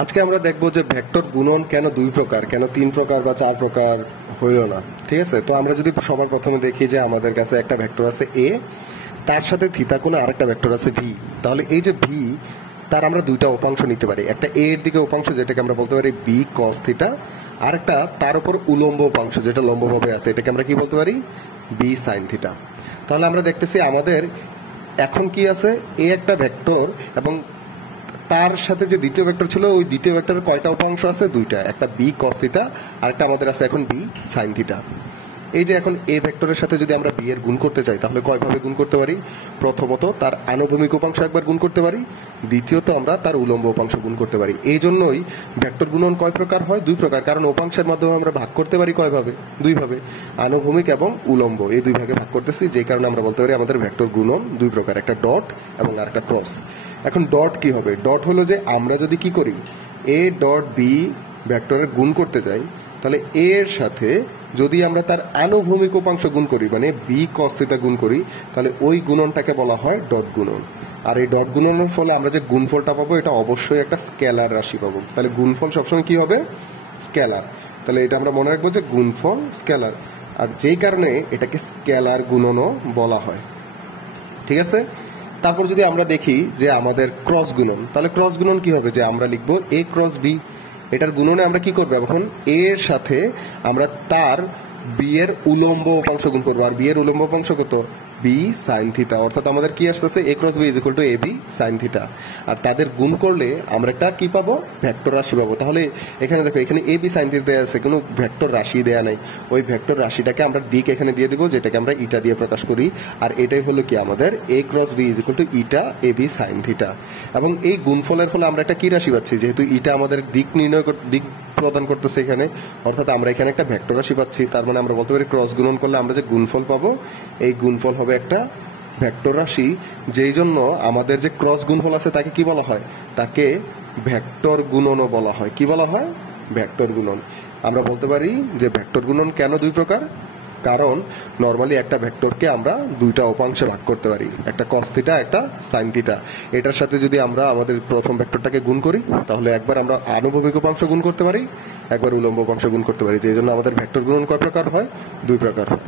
আজকে আমরা দেখব যে ভেক্টর গুণন কেন দুই প্রকার, কেন তিন প্রকার বা চার প্রকার হইল না। ঠিক আছে, তো আমরা যদি সবার প্রথমে দেখি যে আমাদের কাছে একটা ভেক্টর আছে এ, তার সাথে থিতা কোণে আরেকটা ভেক্টর আছে ভি। তাহলে এই যে ভি, তার আমরা দুইটা উপাংশ নিতে পারি। একটা এ এর দিকে উপাংশ যেটাকে আমরা বলতে পারি বি কস থিটা, আরেকটা তার উপর উলম্ব উপাংশ যেটা লম্বভাবে আছে এটাকে আমরা কি বলতে পারি, বি সাইন থিটা। তাহলে আমরা দেখতেছি আমাদের এখন কি আছে, এ একটা ভেক্টর এবং তার সাথে যে দ্বিতীয় ভেক্টর ছিল ওই দ্বিতীয় ভেক্টরের কয়টা উপাংশ আছে, দুইটা, একটা বি কস থিটা আর একটা আমাদের আছে এখন বি সাইন থিটা। এই যে এখন এ ভেক্টরের সাথে যদি আমরা বি এর গুণ করতে চাই তাহলে কয়ভাবে গুণ করতে পারি? প্রথমত তার আনুভূমিক উপাংশ একবার গুণ করতে পারি, দ্বিতীয়ত আমরা তার উলম্ব উপাংশ গুণ করতে পারি। এই জন্যই ভেক্টর গুণন কয় প্রকার হয়? দুই প্রকার, কারণ উপাংশের মাধ্যমে আমরা ভাগ করতে পারি কয়ভাবে? দুইভাবে, আনুভূমিক এবং উলম্ব, এই দুই ভাগে ভাগ করতেছি, যে কারণে আমরা বলতে পারি আমাদের ভেক্টর গুণন দুই প্রকার, একটা ডট এবং আরেকটা ক্রস। এখন ডট কি হবে? ডট হলো যে আমরা যদি কি করি, এ ডট বি ভেক্টরের গুণ করতে যাই তাহলে এর সাথে যদি আমরা তার আনুভূমিক উপাংশ গুণ করি, মানে বি কস থিটা গুণ করি, তাহলে ওই গুণনটাকে বলা হয় ডট গুণন। আর এই ডট গুণনের ফলে আমরা যে গুণফলটা পাবো এটা অবশ্যই একটা স্কেলার রাশি পাবো। তাহলে গুণফল সবসময় কি হবে? স্কেলার। তাহলে এটা আমরা মনে রাখবো যে গুণফল স্কেলার, আর যেই কারণে এটাকে স্কেলার গুণনও বলা হয়। ঠিক আছে, তারপর যদি আমরা দেখি যে আমাদের ক্রস গুণন, তাহলে ক্রস গুণন কি হবে? যে আমরা লিখবো এ ক্রস বি, এটার গুণনে আমরা কি করবো, এখন এর সাথে আমরা তার বি এর উলম্ব উপাংশ গুণ করবো। আর বি এর উলম্ব উপাংশ কত? B sine theta. অর্থাৎ আমাদের কি আসতেছে, A cross B is equal to A B sine theta. আর তাদের গুণ করলে আমরা একটা কি পাবো? ভেক্টর রাশি পাবো। তাহলে এখানে দেখো, এখানে এ বি সাইন থিটা দেওয়া আছে, কোনো ভেক্টর রাশি দেওয়া নাই। ওই ভেক্টর রাশিটাকে আমরা দিক এখানে দিয়ে দিব, যেটাকে আমরা ইটা দিয়ে প্রকাশ করি। আর এটাই হলো কি আমাদের A cross B is equal to eta A B sine theta. এবং এই গুণফলের ফলে আমরা একটা কি রাশি পাচ্ছি? যেহেতু ইটা আমাদের দিক নির্ণয় দিক প্রদান করতেছে এখানে, অর্থাৎ আমরা এখানে একটা ভেক্টর রাশি পাচ্ছি। তার মানে আমরা বলতে পারি ক্রস গুণন করলে আমরা যে গুণফল পাবো, এই গুণফল হবে একটা ভেক্টর রাশি। যেই জন্য আমাদের যে ক্রস গুণফল আছে তাকে কি বলা হয়? তাকে ভেক্টর গুণনও বলা হয়। কি বলা হয়? ভেক্টর গুণন। আমরা বলতে পারি যে ভেক্টর গুণন কেন দুই প্রকার? কারণ নর্মালি একটা ভেক্টরকে আমরা দুইটা উপাংশে ভাগ করতে পারি, একটা কস থিটা একটা সাইন থিটা। এটার সাথে যদি আমরা আমাদের প্রথম ভেক্টরটাকে গুণ করি তাহলে একবার আমরা আনুভূমিক উপাংশ গুণ করতে পারি, একবার উলম্ব উপাংশ গুণ করতে পারি। যে জন্য আমাদের ভেক্টর গুণন কয় প্রকার হয়? দুই প্রকার হয়।